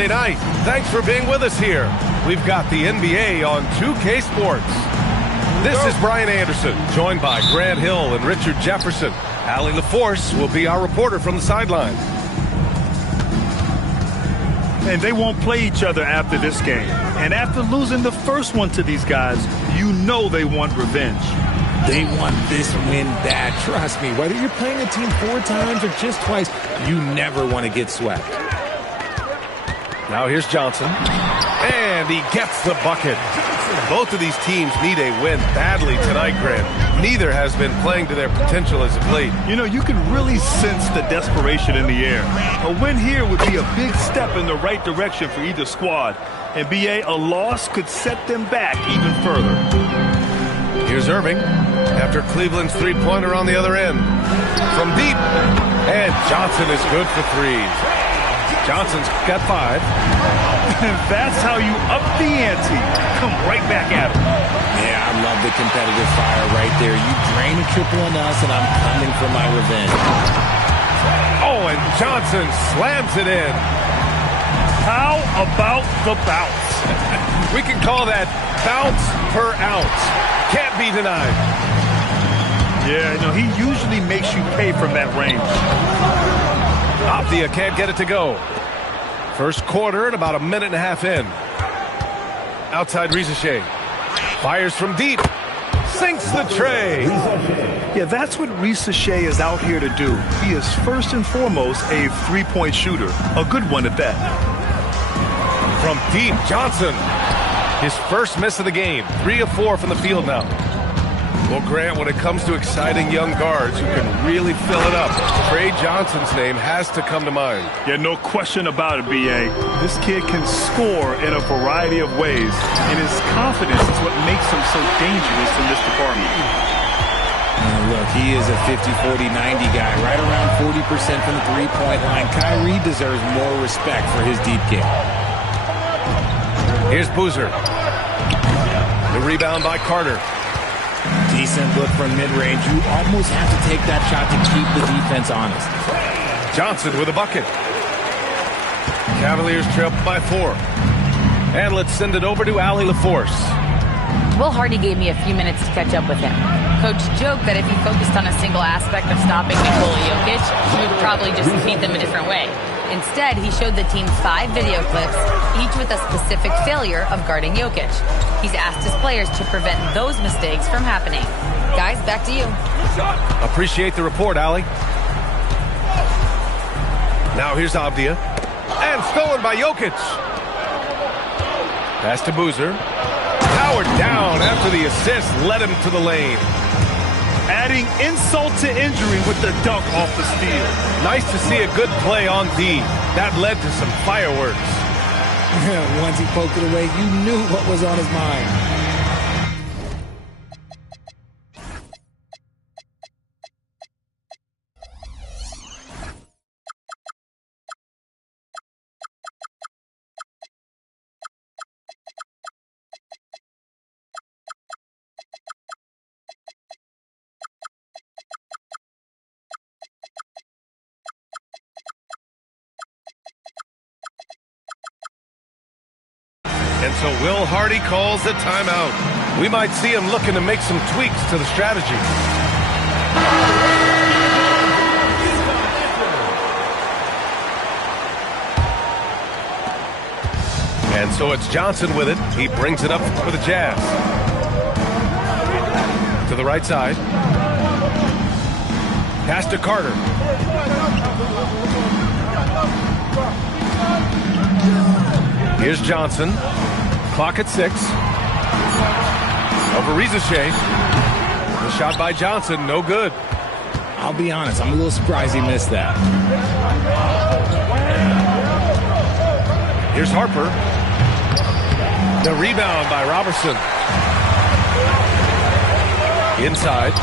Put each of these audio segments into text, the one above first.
Monday night. Thanks for being with us here. We've got the NBA on 2K Sports. This is Brian Anderson, joined by Grant Hill and Richard Jefferson. Allie LaForce will be our reporter from the sideline. And they won't play each other after this game. And after losing the first one to these guys, you know they want revenge. They want this win bad. Trust me, whether you're playing a team 4 times or just twice, you never want to get swept. Now here's Johnson. And he gets the bucket. Both of these teams need a win badly tonight, Grant. Neither has been playing to their potential as of late. You know, you can really sense the desperation in the air. A win here would be a big step in the right direction for either squad. And BA, a loss could set them back even further. Here's Irving after Cleveland's three-pointer on the other end. From deep. And Johnson is good for 3. Johnson's got 5. That's how you up the ante. Come right back at him. Yeah, I love the competitive fire right there. You drain a triple on us, and I'm coming for my revenge. Oh, and Johnson slams it in. How about the bounce? We can call that bounce per ounce. Can't be denied. Yeah, no, he usually makes you pay from that range. Optia can't get it to go. First quarter and about a minute and a half in. Outside Rizachet. Fires from deep. Sinks the tray. Yeah, that's what Rizachet is out here to do. He is first and foremost a three-point shooter. A good one at that. From deep, Johnson. His first miss of the game. 3 of 4 from the field now. Well, Grant, when it comes to exciting young guards who can really fill it up, Trey Johnson's name has to come to mind. Yeah, no question about it, B.A. This kid can score in a variety of ways, and his confidence is what makes him so dangerous in this department. Look, he is a 50-40-90 guy, right around 40% from the three-point line. Kyrie deserves more respect for his deep game. Here's Boozer. The rebound by Carter. Decent look from mid-range. You almost have to take that shot to keep the defense honest. Johnson with a bucket. Cavaliers trail by 4. And let's send it over to Allie LaForce. Will Hardy gave me a few minutes to catch up with him. Coach joked that if he focused on a single aspect of stopping Nikola Jokic, he would probably just beat them a different way. Instead, he showed the team 5 video clips, each with a specific failure of guarding Jokic. He's asked his players to prevent those mistakes from happening. Guys, back to you. Appreciate the report, Allie. Now here's Avdia. And stolen by Jokic. Pass to Boozer. Powered down after the assist led him to the lane. Adding insult to injury with the dunk off the steal. Nice to see a good play on D. That led to some fireworks. Once he poked it away, you knew what was on his mind. And so Will Hardy calls the timeout. We might see him looking to make some tweaks to the strategy. And so it's Johnson with it. He brings it up for the Jazz. To the right side. Pass to Carter. Here's Johnson. Clock at 6. Over Rizachet. The shot by Johnson, no good. I'll be honest, I'm a little surprised he missed that. Here's Harper. The rebound by Robertson. Inside.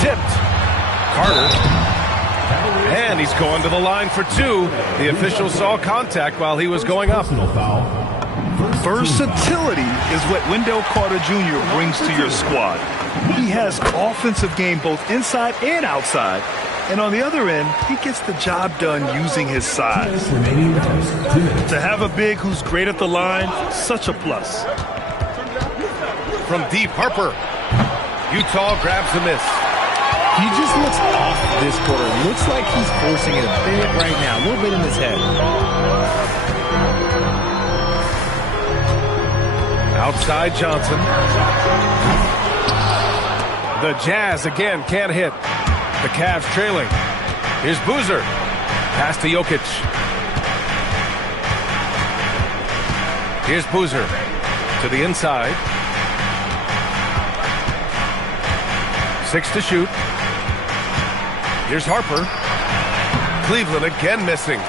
Tipped. Carter. And he's going to the line for 2. The official saw contact while he was going up. Versatility is what Wendell Carter Jr. brings to your squad. He has offensive game both inside and outside, And on the other end, he gets the job done using his size. To have a big who's great at the line, such a plus. From deep, Harper. Utah grabs the miss. He just looks off this quarter. Looks like he's forcing it a bit right now. A little bit in his head. Outside Johnson. The Jazz again can't hit. The Cavs trailing. Here's Boozer. Pass to Jokic. Here's Boozer to the inside. 6 to shoot. Here's Harper. Cleveland again missing.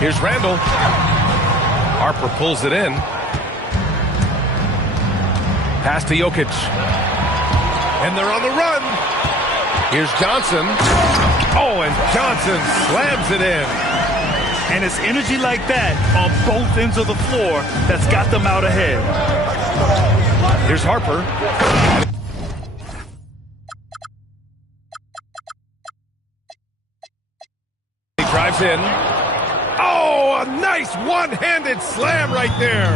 Here's Randall. Harper pulls it in. Pass to Jokic. And they're on the run. Here's Johnson. Oh, and Johnson slams it in. And it's energy like that on both ends of the floor that's got them out ahead. Here's Harper. He drives in. Oh, a nice one-handed slam right there.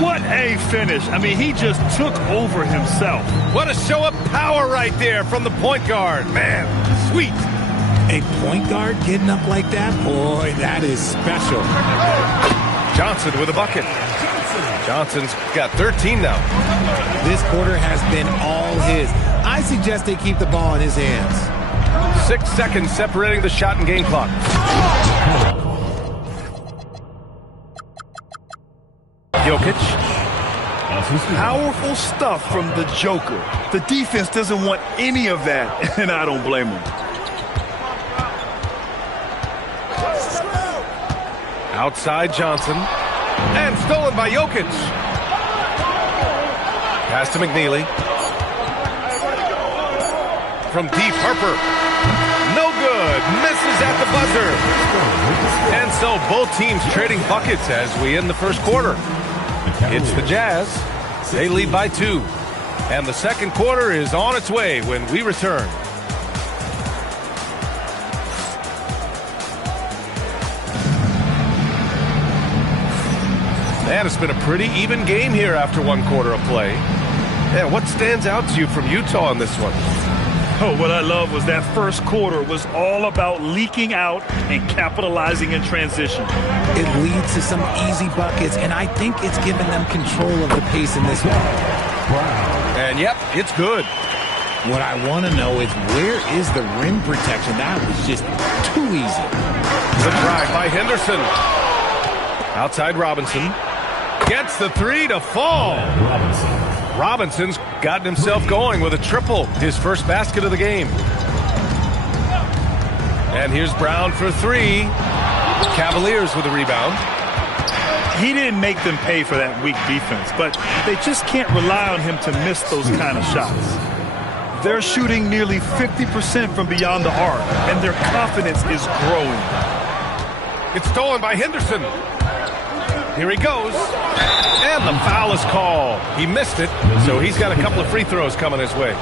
What a finish. I mean, he just took over himself. What a show of power right there from the point guard. Man, sweet. A point guard getting up like that? Boy, that is special. Johnson with a bucket. Johnson's got 13 now. This quarter has been all his. I suggest they keep the ball in his hands. 6 seconds separating the shot and game clock. Jokic. Powerful stuff from the Joker. The defense doesn't want any of that, and I don't blame him. Outside Johnson. And stolen by Jokic. Pass to McNeely. From deep, Harper. No good. Misses at the buzzer. And so both teams trading buckets as we end the first quarter. It's the Jazz. They lead by 2. And the second quarter is on its way when we return. Man, it's been a pretty even game here after one quarter of play. Yeah, what stands out to you from Utah in this one? Oh, what I love was that first quarter was all about leaking out and capitalizing in transition. It leads to some easy buckets, and I think it's given them control of the pace in this one. And yep, it's good. What I want to know is where is the rim protection? That was just too easy. The drive by Henderson. Outside Robinson. Gets the 3 to fall. Robinson's gotten himself going with a triple. His first basket of the game. And here's Brown for 3. Cavaliers with a rebound. He didn't make them pay for that weak defense, but they just can't rely on him to miss those kind of shots. They're shooting nearly 50% from beyond the arc, and their confidence is growing. It's stolen by Henderson. Here he goes. And the foul is called. He missed it, so he's got a couple of free throws coming his way.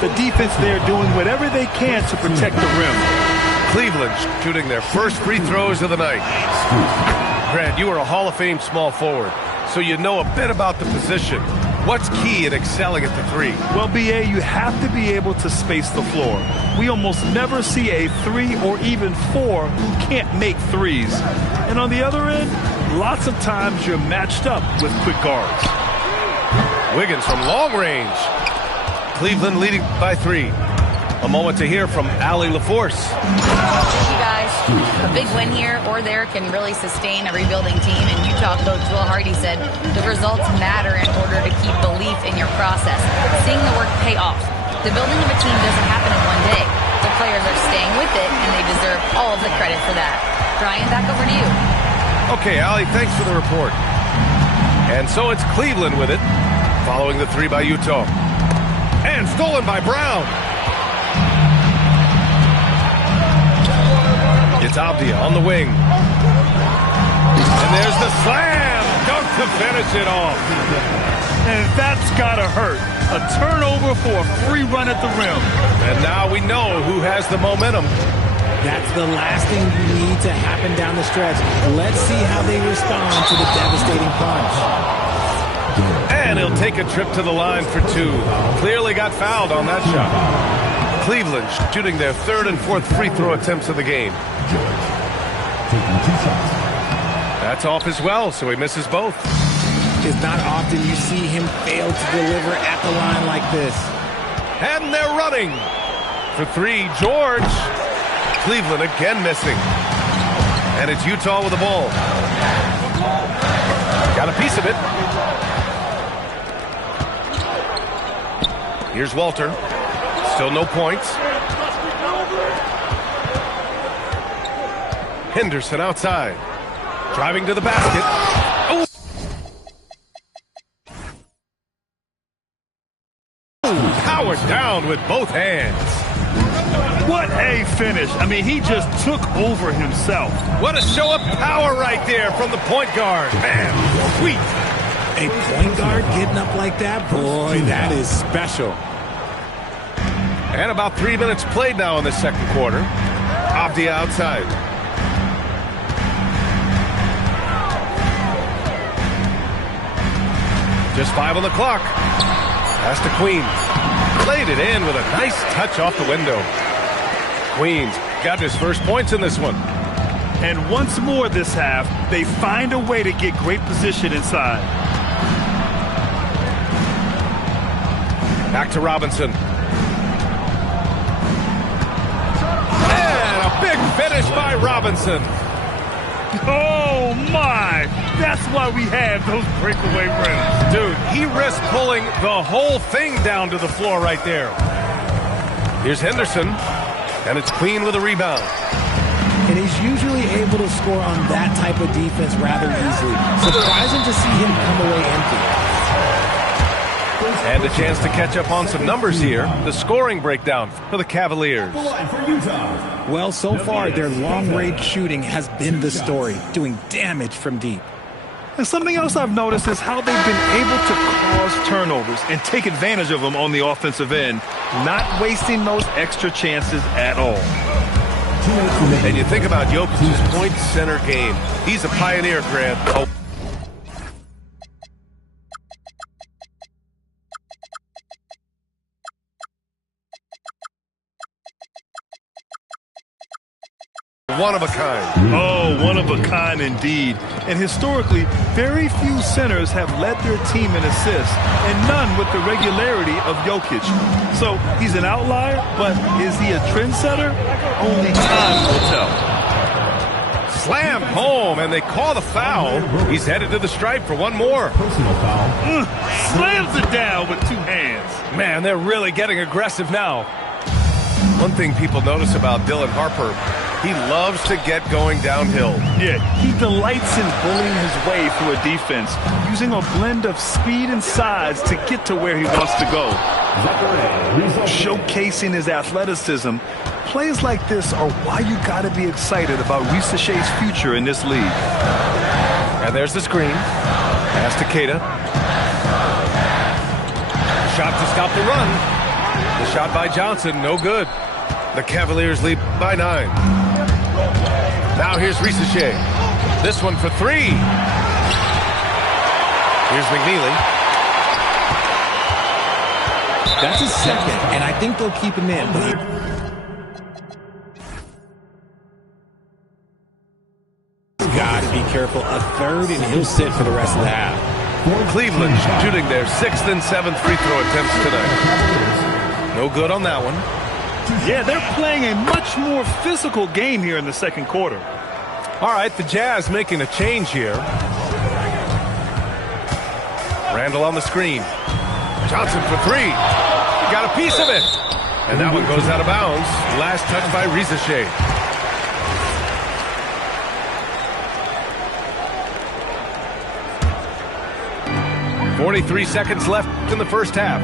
The defense there doing whatever they can to protect the rim. Cleveland shooting their first free throws of the night. Grant, you are a Hall of Fame small forward, so you know a bit about the position. What's key in excelling at the 3? Well, B.A., you have to be able to space the floor. We almost never see a 3 or even 4 who can't make threes. And on the other end, lots of times you're matched up with quick guards. Wiggins from long range. Cleveland leading by 3. A moment to hear from Allie LaForce. You guys, a big win here or there can really sustain a rebuilding team. And Utah coach Will Hardy said the results matter in order to keep belief in your process. Seeing the work pay off. The building of a team doesn't happen in one day. The players are staying with it, and they deserve all of the credit for that. Brian, back over to you. Okay, Allie, thanks for the report. And so it's Cleveland with it, following the 3 by Utah. And stolen by Brown. It's Abdia on the wing. And there's the slam. Dunk to finish it off. And that's gotta hurt. A turnover for a free run at the rim. And now we know who has the momentum. That's the last thing you need to happen down the stretch. Let's see how they respond to the devastating punch. And he'll take a trip to the line for two. Clearly got fouled on that shot. Cleveland shooting their third and fourth free throw attempts of the game. That's off as well, so he misses both. It's not often you see him fail to deliver at the line like this. And they're running. For three, George. Cleveland again missing. And it's Utah with the ball. Got a piece of it. Here's Walter. Still no points. Henderson outside. Driving to the basket. Oh! Powered down with both hands. What a finish. I mean, he just took over himself. What a show of power right there from the point guard. Man, sweet. A point guard getting up like that? Boy, that is special. And about 3 minutes played now in the second quarter. Abdi outside. Just 5 on the clock. Pass to Queen. Played it in with a nice touch off the window. Queens got his first points in this one. And once more this half, they find a way to get great position inside. Back to Robinson. And a big finish by Robinson. Oh, my. That's why we have those breakaway rims. Dude, he risked pulling the whole thing down to the floor right there. Here's Henderson. And it's Queen with a rebound. And he's usually able to score on that type of defense rather easily. Surprising to see him come away empty. And a chance to catch up on some numbers here. The scoring breakdown for the Cavaliers. Well, so far, their long-range shooting has been the story, doing damage from deep. And something else I've noticed is how they've been able to cause turnovers and take advantage of them on the offensive end, not wasting those extra chances at all. And you think about Jokic's point center game. He's a pioneer, Grant. Oh. One of a kind. Oh, one of a kind indeed. And historically, very few centers have led their team in assists, and none with the regularity of Jokic. So he's an outlier, but is he a trendsetter? Only time will tell. Slammed home, and they call the foul. He's headed to the stripe for one more. Slams it down with two hands. Man, they're really getting aggressive now. One thing people notice about Dylan Harper, he loves to get going downhill. Yeah, he delights in bullying his way through a defense, using a blend of speed and size to get to where he wants to go. Showcasing his athleticism, plays like this are why you got to be excited about Risseche's future in this league. And there's the screen. Pass to Keita. Shot to stop the run. The shot by Johnson, no good. The Cavaliers lead by 9. Now here's Risseche. This one for 3. Here's McNeely. That's his second, and I think they'll keep him in. But he's got to be careful. A third, and he'll sit for the rest of the half. Cleveland shooting their 6th and 7th free throw attempts tonight. No good on that one. Yeah, they're playing a much more physical game here in the second quarter. All right, the Jazz making a change here. Randall on the screen. Johnson for 3. Got a piece of it. And that one goes out of bounds. Last touch by Risseche. .43 seconds left in the first half.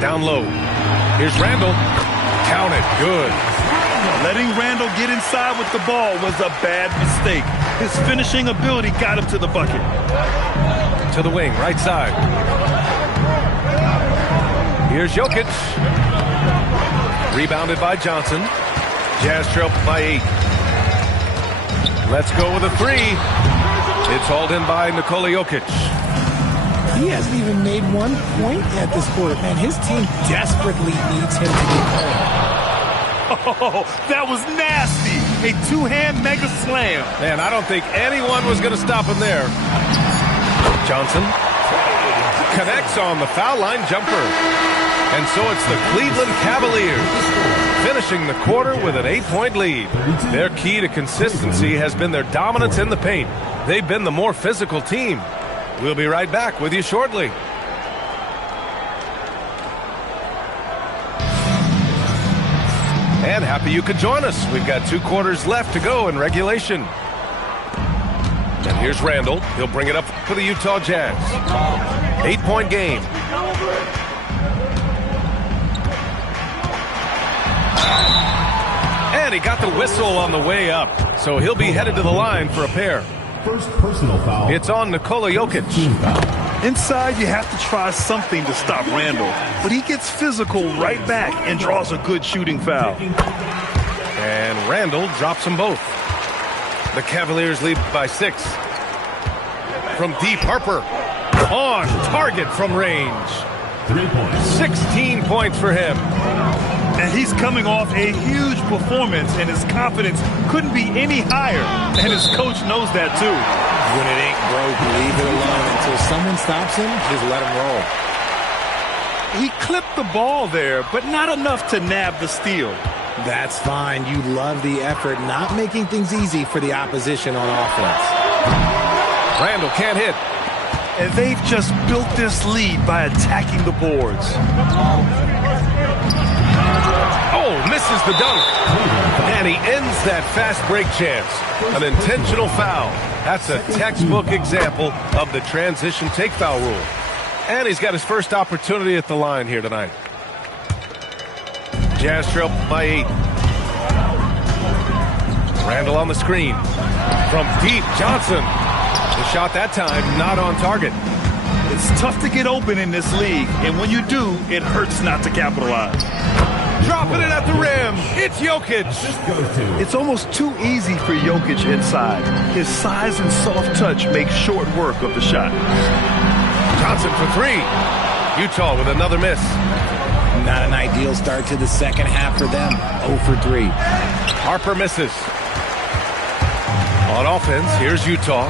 Down low. Here's Randall. Count it. Good. Letting Randall get inside with the ball was a bad mistake. His finishing ability got him to the bucket. To the wing, right side. Here's Jokic. Rebounded by Johnson. Jazz trail by 8. Let's go with a 3. It's hauled in by Nikola Jokic. He hasn't even made 1 point at this quarter. Man, his team desperately needs him to get home. Oh, that was nasty. A two-hand mega slam. Man, I don't think anyone was going to stop him there. Johnson connects on the foul line jumper. And so it's the Cleveland Cavaliers finishing the quarter with an 8-point lead. Their key to consistency has been their dominance in the paint. They've been the more physical team. We'll be right back with you shortly. And happy you could join us. We've got 2 quarters left to go in regulation. And here's Randall. He'll bring it up for the Utah Jazz. 8-point game. And he got the whistle on the way up. So he'll be headed to the line for a pair. First personal foul. It's on Nikola Jokic. Inside, you have to try something to stop Randall. But he gets physical right back and draws a good shooting foul. And Randall drops them both. The Cavaliers lead by 6. From deep, Harper. On target from range. 3 points. 16 points for him. And he's coming off a huge performance, and his confidence couldn't be any higher. And his coach knows that, too. When it ain't broke, leave it alone until someone stops him. Just let him roll. He clipped the ball there, but not enough to nab the steal. That's fine. You love the effort, not making things easy for the opposition on offense. Randall can't hit. And they've just built this lead by attacking the boards. Oh, misses the dunk. And he ends that fast break chance. An intentional foul. That's a textbook example of the transition take foul rule. And he's got his first opportunity at the line here tonight. Jazz trail by 8. Randall on the screen. From deep, Johnson. The shot that time not on target. It's tough to get open in this league, and when you do, it hurts not to capitalize. Dropping it at the rim. It's Jokic. It's almost too easy for Jokic inside. His size and soft touch make short work of the shot. Johnson for 3. Utah with another miss. Not an ideal start to the second half for them. 0 for 3. Harper misses. On offense, here's Utah.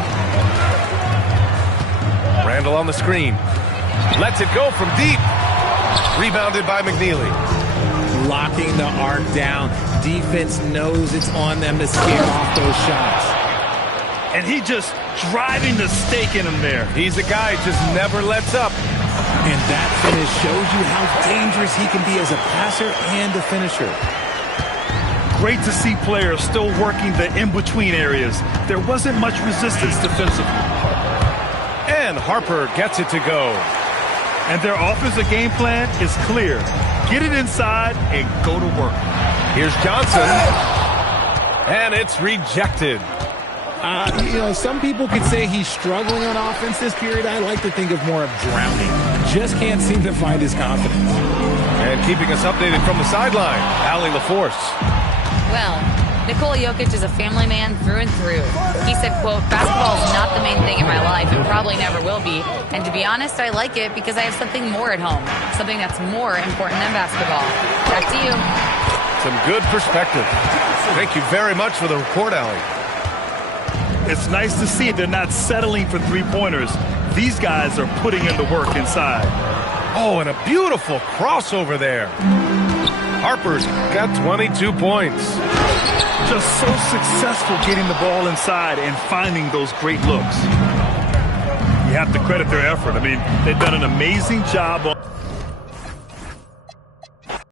Randall on the screen. Lets it go from deep. Rebounded by McNeely. Locking the arc down. Defense knows it's on them to scare off those shots. And he just driving the stake in him there. He's a guy who just never lets up. And that finish shows you how dangerous he can be as a passer and a finisher. Great to see players still working the in-between areas. There wasn't much resistance defensively. And Harper gets it to go. And their offensive game plan is clear. Get it inside and go to work. Here's Johnson. And it's rejected. Some people could say he's struggling on offense this period. I like to think of more of drowning. Just can't seem to find his confidence. And keeping us updated from the sideline, Allie LaForce. Well, Nikola Jokic is a family man through and through. He said, quote, basketball is not the main thing in my life and probably never will be. And to be honest, I like it because I have something more at home, something that's more important than basketball. Back to you. Some good perspective. Thank you very much for the report, Allie. It's nice to see they're not settling for three-pointers. These guys are putting in the work inside. Oh, and a beautiful crossover there. Harper's got 22 points. Just so successful getting the ball inside and finding those great looks. You have to credit their effort. I mean, they've done an amazing job on